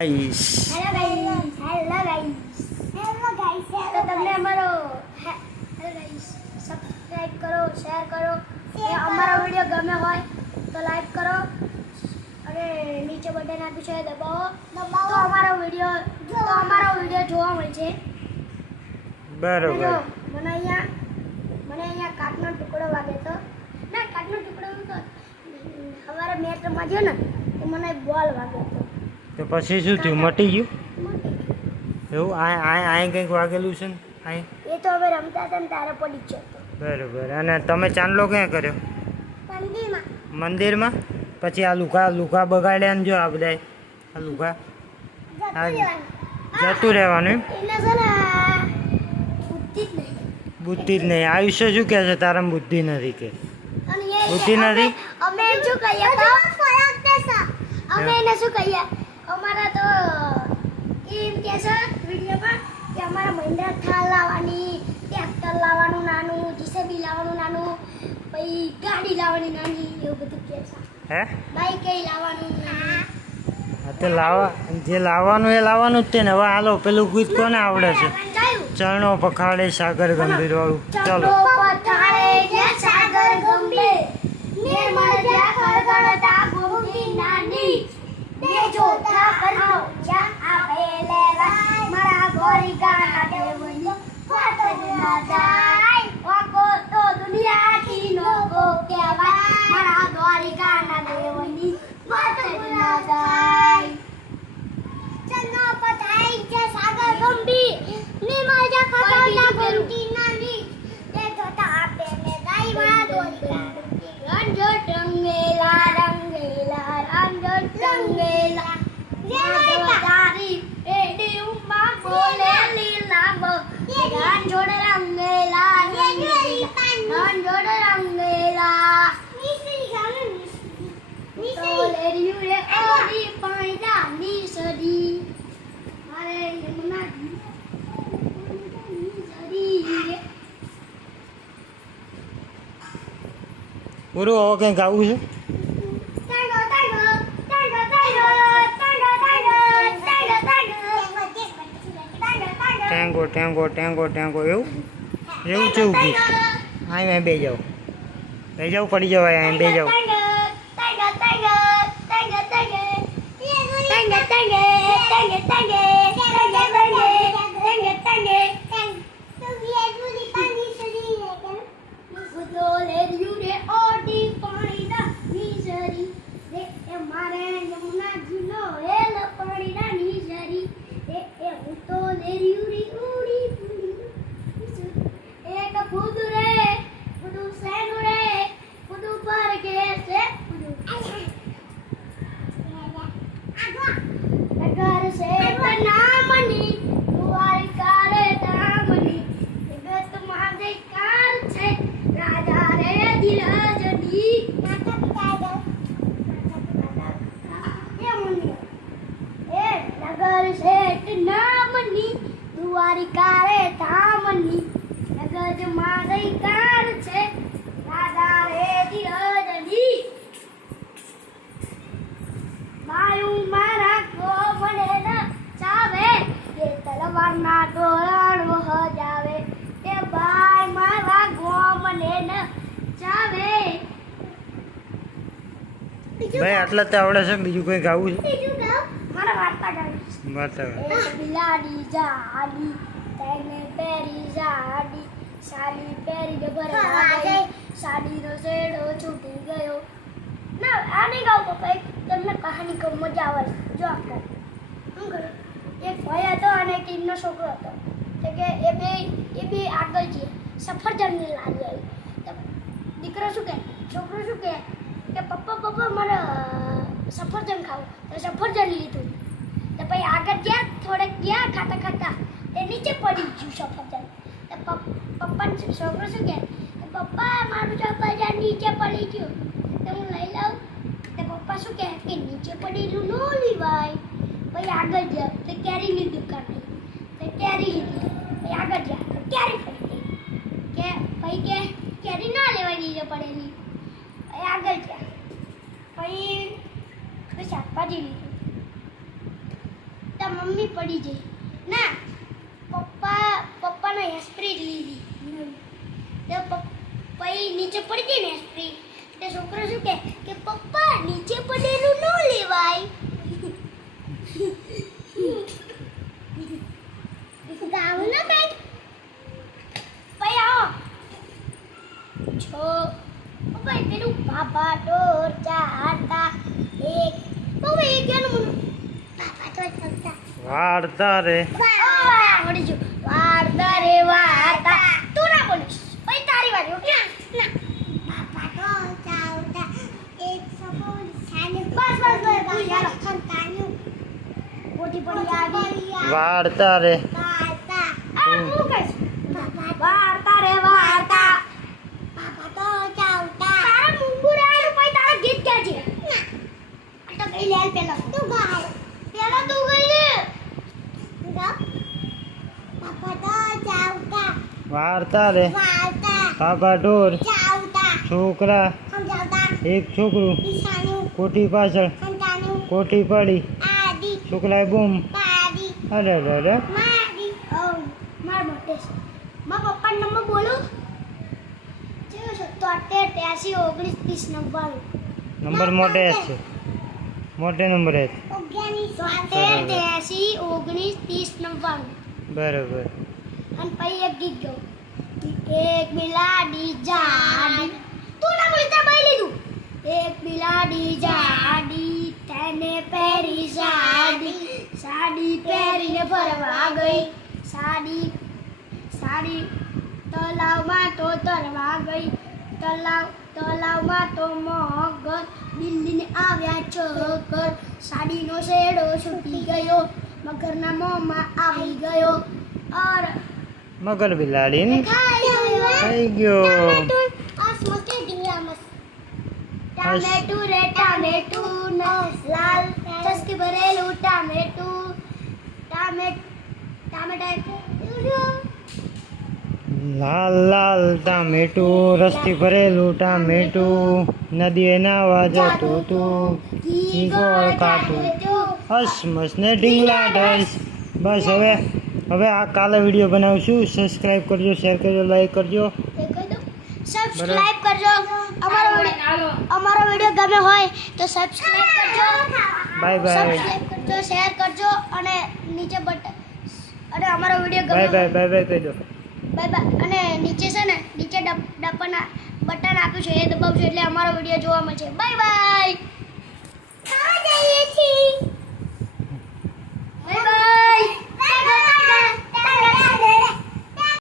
Guys hello guys hello guys hello guys તો તમને અમારો હેલો ગાઈસ સબસ્ક્રાઇબ કરો શેર કરો. અને અમારો વિડિયો ગમે હોય તો લાઈક કરો. અને નીચે બટન આપ્યું છે દબાવો. તો અમારો વિડિયો તો અમારો વિડિયો જોવા મળશે. છે બરોબર મને અહીંયા મને અહીંયા કાટનો ટુકડો વાગે તો. ના કાટનો ટુકડો નતો સવારે મેચ રમવા ગયો ને તો મને બોલ વાગ્યો હતો તો પછી શું થયું? મટી ગયું? એવું? આ આ આ કંઈક વાગેલું છે ને? આ એ તો હવે રમતા હતા તારે પડી જ બરાબર. અને તમે ચાંદલો ક્યાં કર્યો? મંદિરમાં. પછી આ લુકા લુકા બગાડ્યા ને જો આ બધા આ લુકા જતું. રહેવાનું. બુદ્ધિ જ નહીં. આયુષ્ય શું કહે છે? તારા બુદ્ધિ નથી કે. બુદ્ધિ નથી? અમે શું કહીએ? અમે એને શું કહીએ? અમારા તો એમ કે છે વિડીયોમાં કે અમારા મહિન્દ્રા થાર લાવવાની ટ્રેક્ટર લાવવાનું નાનું જીસીબી લાવવાનું નાનું પછી ગાડી લાવવાની નાની એવું બધું કે છે. હે? બાઈક એ લાવવાનું હા તો લાવવા જે લાવવાનું એ લાવવાનું જ તે ને. હવે હાલો પેલું ગીત કોને આવડે છે? ચરણો પખાડે સાગર ગંભીર વાળું ચલો. પખાડે સાગર ગંભીર. નિર્મળ જ્યાં નાની બેજો તા બનાવ જ્યાં આપે લેવા મારા ગોરી ગાના દેવની વાત જ ના જાય ઓકો તો દુનિયા કી નોકો કહેવાય મારા ગોરી ગાના દેવની વાત જ ના જાય ચનો પતાઈ જે સાગર ગંભી ને માજા ખતરનાક ગંભી ના ની તે જોતા આપે મે ગાઈ મારા ગોરી ગાના રંજો રંગેલા யார் ஆண்டோர் தங்கேலா யாரி ஏடியும் மா போலே லீலா போ நான் ஜோட ரங்கேலா நான் ஜோட ரங்கேலா தோலரியுரே ஓடி பாய்தா நீ சரி அரே முன்னாடி ગુરુ આવો કંઈક ગાવું છે ટેંગો ટેંગો ટેંગો ટેંગો એવું એવું કેવું ગયું હા એમ બે જાઓ બે જાઓ પડી જવાય એમ બે જાઓ tango tango tango tango tango tango tango Dwarika રે ધામની મારી કાર છે. દાદા રે ધીરજની માયું મારા કો મને ન ચાવે. કે તલવારના વહ જાવે તે બાર મારા ગો મને ન ચાવે. ભાઈ આટલા તો આવડે છે બીજું કંઈક ગાવું છે? બીજું ગાવ. મારા વાર્તા બતાવે એક બિલાડી જાડી તેને પેરી જાડી સાડી પહેરી ડબર ગઈ સાડીનો શેડો છૂટી ગયો. ના આ નહીં ગાવ પપ્પા એક તમને કહાની કહું મજા આવે. જો આપણે. શું એક ભાઈ હતો અને એક ટીમનો છોકરો હતો. તો કે એ બે એ બે આગળ છે. સફરજનની લારી આવી. તો દીકરો શું કહે? છોકરો શું કહે? કે પપ્પા પપ્પા મને સફરજન ખાવું. તો સફરજન લીધું. પછી આગળ ગયા, થોડેક ગયા, ખાતા ખાતા. તે નીચે પડી ગયું સફરજન. તો પપ- પપ્પાનો છોકરો શું કહે પપ્પા, મારું સફરજન નીચે પડી ગયું. તો હું લઈ લઉં. તો પપ્પા શું કહે? કે નીચે પડેલું ન લેવાય. પછી આગળ ગયા તો કેરીની દુકાન તો કેરી લીધી પછી આગળ ગયા તો કેરી પડી કે પછી કે કેરી ના લેવાય નીચે પડેલી. પછી આગળ ગયા પછી શાકભાજી લીધું. મમ્મી પડી જઈ ના, પપ્પા, પપ્પાને હેસ્પ્રી લીધી. તો પપ્પા નીચે પડી ગઈ ને હેસ્પ્રી તે છોકરો શું કે કે પપ્પા, નીચે પડેલું ન લેવાય. ગાવું ના બેન પઈ આવો. છો. પપ્પા પેલું બાબા, ડોર ચાહતા એક. પપ્પા એક બાબા ડોર વાર્તા રે વાર્તા. રે વાર્તા. તું ના બોલીશ. પછી તારી વારી ઓકે ના. બાપા તો ચાવતા એક સપોલ સાને બસ બસ બસ બસ યાર ખંતાનું કોટી પડી આવી વાર્તા રે વાર્તા આ હું કહીશ વાર્તા રે વાર્તા બાપા તો ચાવતા તારા મુંગુરા પછી તારા ગીત ગાજે ના આ તો ગઈ લે પેલા તું ગાય પેલા તું ગઈ લે ગા બાપા તો ચાવતા વાર્તા રે. વાર્તા. બાબા ઢોર. ચાવતા. છોકરા. સમજાવતા. એક છોકરું. ઈશાનું. કોઠી પાછળ. સંતાનું કોઠી પડી. આદિ છોકરાએ બૂમ. પાડી અરે રે રે મારી. ઓ માર બર્થડે છે. મારા પપ્પાનો નંબર બોલું. જેવો છે તોતેર ત્યાસી ઓગણીસ ત્રીસ નવ્વાણું નંબર મોટે જ છે. મોટે નંબર જ. તોતેર ત્યાસી ઓગણીસ ત્રીસ નવ્વાણું બરાબર. અને પછી એક ગીત ગયો એક બિલાડી જાડી તું ના બોલી ત્યાં બાઈ લીધું એક બિલાડી જાડી તેને પહેરી સાડી સાડી પહેરીને ફરવા ગઈ. સાડી સાડી તલાવમાં તો તરવા ગઈ. તલાવ તલાવમાં તો મગર દિલ્હીને આવ્યા ચક્કર સાડીનો શેડો છૂટી ગયો. મગરના મોંમાં આવી ગયો. અર મગર બિલાડી ને ખાઈ ગયો થઈ ગયો. ટામેટુ રે ટામેટુ લાલ ચસ્કી ભરેલું ટામેટુ. ટામેટ ટામેટા લાલ લાલ ટામેટું રસ્તી ભરેલું ટામેટું. નદીએ નાવા જતું તું. ગોળ કાઢું હસમસ ને ઢીંગલા ઢસ બસ હવે હવે આ કાલે વીડિયો બનાવશું. સબસ્ક્રાઈબ કરજો શેર કરજો લાઈક કરજો. સબસ્ક્રાઇબ કરજો. અમારો અમારો વિડિયો ગમે હોય તો સબસ્ક્રાઇબ કરજો. બાય બાય સબસ્ક્રાઇબ કરજો શેર કરજો અને નીચે બટન અને અમારો વિડિયો ગમે બાય બાય બાય બાય કહી દો બાય બાય અને નીચે છે ને નીચે ડપન બટન આપ્યું છે એ દબાવજો એટલે અમારો વીડિયો જોવા મળશે. બાય બાય જઈએ છીએ.